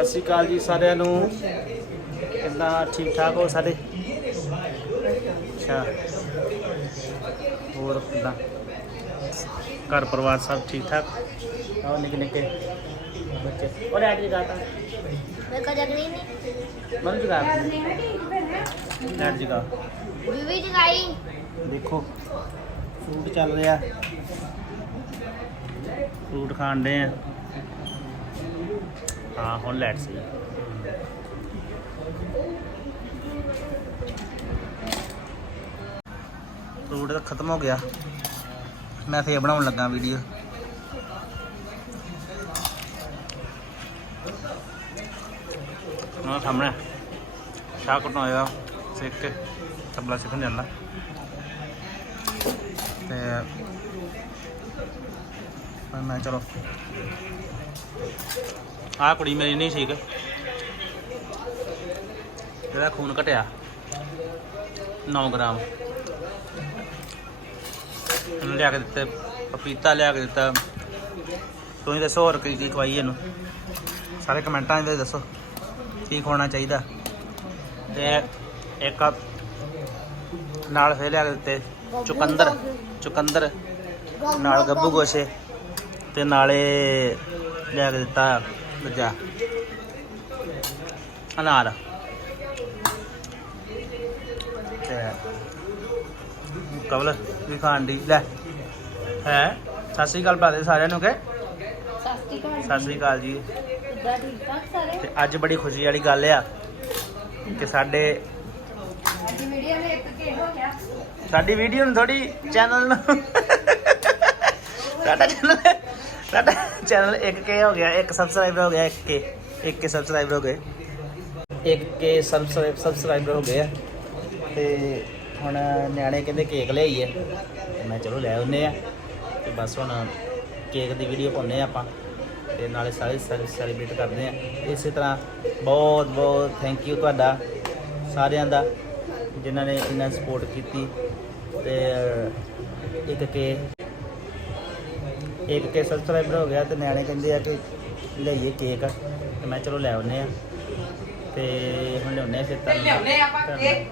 ਸਤਿ ਸ਼੍ਰੀ ਅਕਾਲ ਜੀ ਸਾਰਿਆਂ ਨੂੰ। ਕਿੱਦਾਂ ਠੀਕ ਠਾਕ ਹੋ ਸਾਰੇ? ਅੱਛਾ। ਹੋਰ ਕਿੱਦਾਂ? ਘਰ ਪਰਿਵਾਰ ਸਭ ਠੀਕ ਠਾਕ ਆਹ ਨਿੱਕੇ ਨਿੱਕੇ ਬੱਚੇ ਉਹ ਲੈਟ ਜਗਾਤਾ ਮੈਂ ਕਦੇ ਗਈ ਨਹੀਂ। ਮਨ ਜਗਾ ਲੈਟ ਜਗਾ। ਬੀਬੀ ਜਗਾਈ। ਦੇਖੋ ਫਰੂਟ ਚੱਲ ਰਿਹਾ। ਫਰੂਟ ਖਾਣ ਦੇ ਆ। ਹਾਂ ਹੁਣ ਲੈਟ ਸੀ। ਫਰੂਟ ਤਾਂ ਖਤਮ ਹੋ ਗਿਆ। ਮੈਂ ਫੇਰ ਬਣਾਉਣ ਲੱਗਾ ਵੀਡੀਓ ਨਾ ਸਾਹਮਣੇ ਸ਼ਾਹ ਕੁੱਟਣਾ ਹੋਇਆ ਸਿੱਖ ਕੇ ਤਬਲਾ ਸਿੱਖਣ ਜਾਂਦਾ ਤੇ ਮੈਂ ਚਲੋ ਆਹ ਕੁੜੀ ਮੇਰੀ ਨਹੀਂ ਠੀਕ ਇਹਦਾ ਖੂਨ ਘਟਿਆ। 9 ਗ੍ਰਾਮ। ਇਹਨੂੰ ਲਿਆ ਕੇ ਦਿੱਤੇ, ਪਪੀਤਾ ਲਿਆ ਕੇ ਦਿੱਤਾ। ਤੁਸੀਂ ਦੱਸੋ ਹੋਰ ਕੀ ਕੀ ਖਵਾਈ ਇਹਨੂੰ। ਸਾਰੇ ਕਮੈਂਟਾਂ 'ਚ ਦੱਸੋ, ਕੀ ਖਵਾਉਣਾ ਚਾਹੀਦਾ। ਤੇ ਇੱਕ ਨਾਲ ਫੇਰ ਲਿਆ ਕੇ ਦਿੱਤੇ, ਚੁਕੰਦਰ। ਚੁਕੰਦਰ, ਨਾਲ ਗੱਭੂ ਗੋਸ਼ੇ। ਤੇ ਨਾਲੇ ਲਿਆ ਕੇ ਦਿੱਤਾ ਅਨਾਰ। ਤੇ ਕਬਲ ਵੀ ਖਾਣ ਦੀ ਲੈ। ਹੈ? ਸਤਿ ਸ਼੍ਰੀ ਅਕਾਲ ਬੁਲਾ ਦੇ ਸਾਰਿਆਂ ਨੂੰ ਕਿ? ਸਤਿ ਸ਼੍ਰੀ ਅਕਾਲ ਜੀ। ਤੇ ਅੱਜ ਬੜੀ ਖੁਸ਼ੀ ਵਾਲੀ ਗੱਲ ਆ ਕਿ ਸਾਡੇ ਸਾਡੀ ਵੀਡੀਓ ਨੂੰ ਥੋੜੀ ਚੈਨਲ ਨੂੰ ਸਾਡਾ ਚੈਨਲ ਸਾਡਾ ਚੈਨਲ 1k ਹੋ ਗਿਆ, ਇੱਕ ਸਬਸਕ੍ਰਾਈਬਰ ਹੋ ਗਿਆ 1k 1k ਸਬਸਕ੍ਰਾਈਬਰ ਹੋ ਗਏ। 1k ਸਬਸਕ੍ਰਾਈਬ ਸਬਸਕ੍ਰਾਈਬਰ ਹੋ ਗਏ ਆ। ਤੇ ਹੁਣ ਨਿਆਣੇ ਕਹਿੰਦੇ ਕੇਕ ਲਿਆਈਏ ਤੇ ਮੈਂ ਚਲੋ ਲੈ ਆਉਨੇ ਆ। ਤੇ ਬਸ ਹੁਣ ਕੇਕ ਦੀ ਵੀਡੀਓ ਪਾਉਨੇ ਆ ਆਪਾਂ। ਤੇ ਨਾਲੇ ਸਾਰੇ ਸੈਲੀਬ੍ਰੇਟ ਕਰਦੇ ਆ। ਇਸੇ ਤਰ੍ਹਾਂ ਬਹੁਤ ਬਹੁਤ ਥੈਂਕ ਯੂ ਤੁਹਾਡਾ, ਸਾਰਿਆਂ ਦਾ, ਜਿਨ੍ਹਾਂ ਨੇ ਇੰਨਾ ਸਪੋਰਟ ਕੀਤੀ। ਤੇ ਇੱਕ ਕੇ ਇੱਕ ਕੇ ਸਬਸਕ੍ਰਾਈਬਰ ਹੋ ਗਿਆ ਤੇ ਨਿਆਣੇ ਕਹਿੰਦੇ ਆ ਕਿ ਲਈਏ ਕੇਕ ਤੇ ਮੈਂ ਚਲੋ ਲੈ ਆਉਨੇ ਆ। ਤੇ ਹੁਣ ਲਿਆਉਨੇ ਆ ਫਿਰ ਤਾਂ ਲਿਆਉਨੇ ਆਪਾਂ ਕੇਕ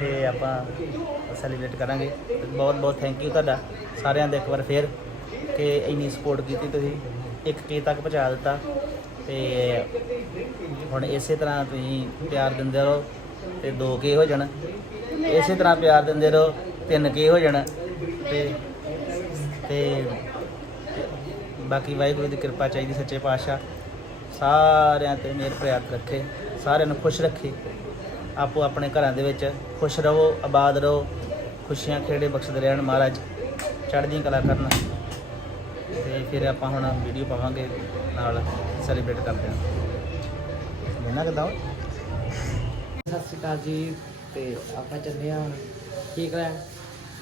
ਤੇ ਆਪਾਂ ਸੈਲੀਬ੍ਰੇਟ ਕਰਾਂਗੇ। ਬਹੁਤ ਬਹੁਤ ਥੈਂਕ ਯੂ ਤੁਹਾਡਾ। ਸਾਰਿਆਂ ਦਾ ਇੱਕ ਵਾਰ ਫੇਰ ਕਿ ਇੰਨੀ ਸਪੋਰਟ ਕੀਤੀ ਤੁਸੀਂ। ਇੱਕ ਕੇ ਤੱਕ ਪਹੁੰਚਾ ਦਿੱਤਾ। ਤੇ ਹੁਣ ਇਸੇ ਤਰ੍ਹਾਂ ਤੁਸੀਂ ਪਿਆਰ ਦਿੰਦੇ ਰਹੋ ਤੇ ਦੋ ਕੇ ਹੋ ਜਾਣ। ਇਸੇ ਤਰ੍ਹਾਂ ਪਿਆਰ ਦਿੰਦੇ ਰਹੋ ਤਿੰਨ ਕੇ ਹੋ ਜਾਣ। ਤੇ ਤੇ ਬਾਕੀ ਵਾਹਿਗੁਰੂ ਦੀ ਕਿਰਪਾ ਚਾਹੀਦੀ ਸੱਚੇ ਪਾਤਸ਼ਾਹ। ਸਾਰਿਆਂ ਤੇ ਮਿਹਰ ਪ੍ਰਿਆਤ ਰੱਖੇ ਸਾਰਿਆਂ ਨੂੰ ਖੁਸ਼ ਰੱਖੇ। ਆਪੋ ਆਪਣੇ ਘਰਾਂ ਦੇ ਵਿੱਚ ਖੁਸ਼ ਰਹੋ ਆਬਾਦ ਰਹੋ ਖੁਸ਼ੀਆਂ ਖੇੜੇ ਬਖਸ਼ਦੇ ਰਹਿਣ ਮਹਾਰਾਜ ਚੜ੍ਹਦੀ ਕਲਾ ਕਰਨ। ਤੇ ਫਿਰ ਆਪਾਂ ਹੁਣ ਵੀਡੀਓ ਪਾਵਾਂਗੇ ਨਾਲ ਸੈਲੀਬ੍ਰੇਟ ਕਰਦੇ ਹਾਂ। ਮੈਨਾਂ ਕਿਦਾਂ ਸਤਿ ਸ਼੍ਰੀ ਅਕਾਲ ਜੀ ਤੇ ਆਪਾਂ ਚੱਲੇ ਆ ਕੇਕ ਲੈਣ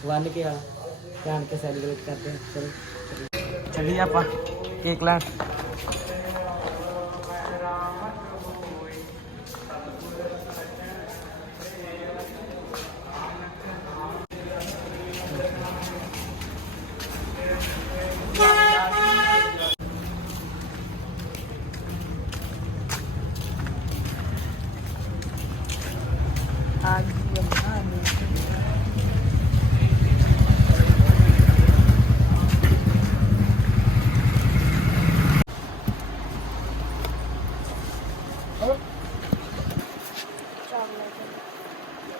ਵੰਨ ਕੇ ਆ। ਧਿਆਨ ਕੇ ਸੈਲੀਬ੍ਰੇਟ ਕਰਦੇ ਹਾਂ ਚਲੋ ਚੱਲੀਏ ਆਪਾਂ ਕੇਕ ਲੈਣ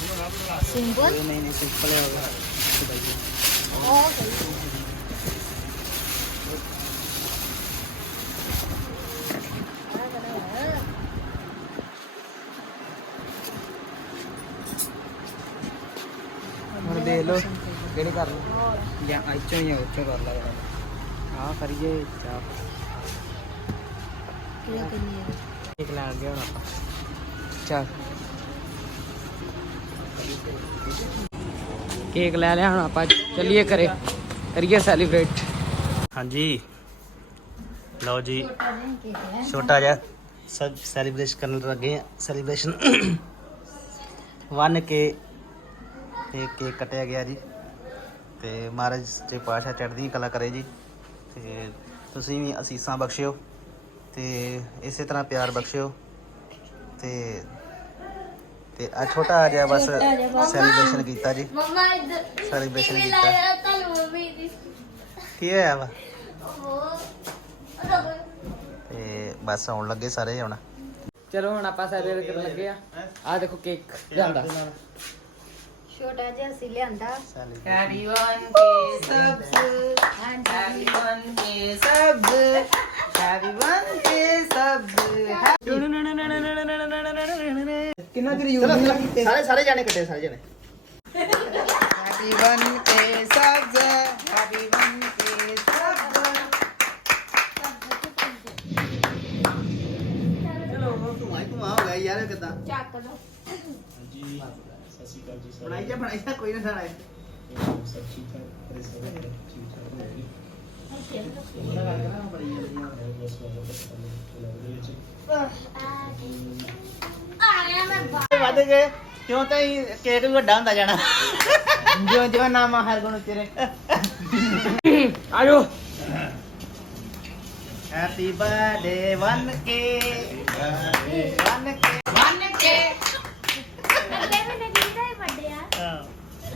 ਨਹੀਂ ਨਹੀਂ ਸਿੰਪਲ ਹੈ ਉਹ ਸਹੀ ਹੁਣ ਦੇਖ ਲਓ ਕਿਹੜੇ ਕਰ ਲਓ। ਜਾਂ ਇੱਚੋਂ ਹੀ ਉੱਚੋਂ ਕਰ ਲਾ ਆ ਕਰੀਏ ਚਾਹ। ਕਿਲੋ ਕਿੰਨੀ ਹੈ ਕੇਕ ਲੈਣ ਗਏ ਹੁਣ ਆਪਾਂ। ਚੱਲ। ਕੇਕ ਲੈ ਲਿਆ ਹੁਣ ਆਪਾਂ। ਚੱਲੀਏ ਘਰੇ। ਕਰੀਏ ਸੈਲੀਬ੍ਰੇਟ ਹਾਂਜੀ। ਲਓ ਜੀ। ਛੋਟਾ ਜਿਹਾ ਕੇਕ ਹੈ ਸਭ ਸੈਲੀਬ੍ਰੇਸ਼ਨ ਕਰਨ ਲੱਗੇ ਆ ਸੈਲੀਬ੍ਰੇਸ਼ਨ ਵਨ ਕੇ ਤੇ ਕੇਕ ਕਟਿਆ ਗਿਆ ਜੀ। ਤੇ ਮਹਾਰਾਜ ਜੇ ਪਾਸ਼ਾ ਚੜ੍ਹਦੀ ਕਲਾ ਕਰੇ ਜੀ। ਤੇ ਤੁਸੀਂ ਵੀ ਅਸੀਸਾਂ ਬਖਸ਼ਿਓ। ਤੇ ਇਸੇ ਤਰ੍ਹਾਂ ਪਿਆਰ ਬਖਸ਼ਿਓ। ਤੇ ਤੇ ਆ ਛੋਟਾ ਜਿਹਾ ਬਸ ਛੋਟਾ ਜਿਹਾ ਬਸ। ਸੈਲੀਬ੍ਰੇਸ਼ਨ ਕੀਤਾ ਜੀ ਮਮਾ ਇੱਧਰ Celebration ਕਿਵੇਂ ਕੀਤਾ। ਲਾਇਆ ਤੁਹਾਨੂੰ ਮੰਮੀ ਦੀ ਕੀ ਹੋਇਆ ਵਾ ਉਹ ਤੇ ਬਸ ਆਉਣ ਲੱਗੇ ਸਾਰੇ ਹੁਣ ਚਲੋ ਹੁਣ ਆਪਾਂ ਸੈਲੀਬ੍ਰੇਟ ਕਰਨ ਲੱਗੇ ਆ ਆ ਦੇਖੋ ਕੇਕ ਲਿਆਂਦਾ ਛੋਟਾ ਜਿਹਾ ਸੀ ਲਿਆਂਦਾ Everyone के सब everyone के ਹੈਪੀ ਬਰਥਡੇ ਸਭ ਕਿੰਨਾ ਚਿਰ ਯੂਜ਼ ਨਹੀਂ ਕੀਤੇ? ਸਾਰੇ ਸਾਰੇ ਜਾਣੇ ਕੱਟੇ ਸਾਰੇ ਜਾਣੇ। ਹੈਪੀ ਬਰਥਡੇ ਸਭ ਹੈਪੀ ਬਰਥਡੇ ਸਭ ਚਲੋ ਘੁਮਾਈ ਘੁਮਾ ਹੋ ਗਿਆ ਯਾਰ ਕਿਦਾਂ? ਚੱਕ ਦੋ। ਜੀ ਸਤਿ ਸ਼੍ਰੀ ਅਕਾਲ। ਜੀ ਸਰ ਬਣਾਈ ਜਾ ਬਣਾਈ ਜਾ ਕੋਈ ਨਾ ਸਾਰਾ ਸਤਿ ਸ਼੍ਰੀ ਅਕਾਲ। ਵੱਧ ਗਏ। ਕਿਉਂ ਤਾਂ ਹੀ ਕੇਕ ਵੀ ਵੱਡਾ ਹੁੰਦਾ ਜਾਣਾ। ਜਿਉਂ ਜਿਉਂ ਨਾਮ ਆ ਹਰ ਗੁਣ ਤੇਰੇ। ਆਜੋ। ਹੈਪੀ ਬਰਥਡੇ ਵਨ ਕੇ ਵਨ ਕੇ ਵਨ ਕੇ ਅੱਗੇ ਵੀ ਨਗੀ ਦਾ ਵੱਡੇ ਆ। ਹਾਂ।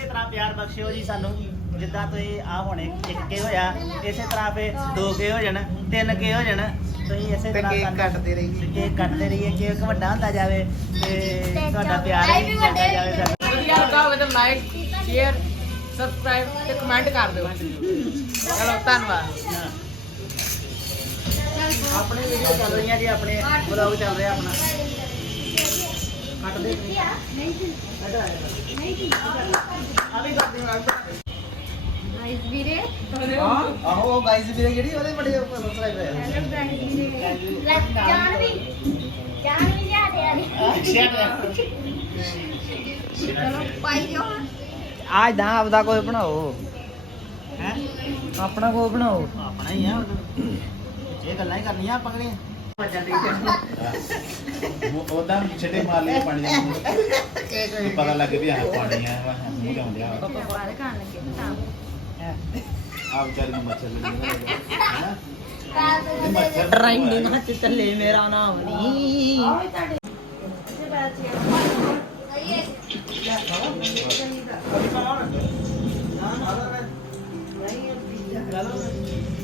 ਇਸੇ ਤਰ੍ਹਾਂ ਪਿਆਰ ਬਖਸ਼ਿਓ ਜੀ ਸਾਨੂੰ ਜਿੱਦਾਂ ਤੁਸੀਂ ਆ ਹੁਣੇ ਇੱਕ ਕੇ ਹੋਇਆ ਇਸੇ ਤਰ੍ਹਾਂ ਫੇ ਦੋ ਕੇ ਹੋ ਜਾਣ ਤਿੰਨ ਕੇ ਹੋ ਜਾਣ ਤੁਸੀਂ ਇਸੇ ਤਰ੍ਹਾਂ ਕੇਕ ਕੱਟਦੇ ਰਹੀਏ। ਕੇਕ ਕੱਟਦੇ ਰਹੀਏ ਕੇਕ ਵੱਡਾ ਹੁੰਦਾ ਜਾਵੇ ਤੇ ਤੁਹਾਡਾ ਪਿਆਰ ਵੀ birthday। ਜਾਵੇ ਵਧੀਆ ਲੱਗਾ ਹੋਵੇ ਤਾਂ ਲਾਈਕ ਸ਼ੇਅਰ ਸਬਸਕ੍ਰਾਈਬ ਤੇ ਕਮੈਂਟ ਕਰ ਦਿਓ ਚਲੋ ਧੰਨਵਾਦ। ਆਪਣੇ ਵੀਡੀਓ ਚੱਲ ਰਹੀਆਂ ਜੀ ਆਪਣੇ ਵਲੌਗ ਚੱਲ ਰਿਹਾ ਆਪਣਾ ਕੱਟ ਦੇ ਆਪਦਾ ਕੋਈ ਬਣਾਓ। ਹੈ? ਆਪਣਾ ਕੋਈ ਬਣਾਓ। ਆਪਣਾ ਹੀ ਆ। ਇਹ ਗੱਲਾਂ ਹੀ ਕਰਨੀਆਂ ਆਪਾਂ ਕਿਹੜੇ ਉਹਦਾ ਛੱਡੇ ਮਾਰ ਲਈ ਪਾਣੀ ਦਾ ਮੂੰਹ ਪਤਾ ਲੱਗ ਵੀ ਆ ਪਾਣੀ ਆ ਮੂੰਹ ਲਾਉਂ ਲਿਆ ਬਾਹਰ ਖਾਣ ਲੱਗੇ ਤਾਂ। ਆਪ ਜਰ ਨੂੰ ਮੱਛਰ ਲੱਗੇ ਟ੍ਰੈਂਡਿੰਗ ਹੱਥ ਚੱਲੇ ਮੇਰਾ ਨਾਮ ਨਹੀਂ ਨਾ ਨਾ ਨਹੀਂ।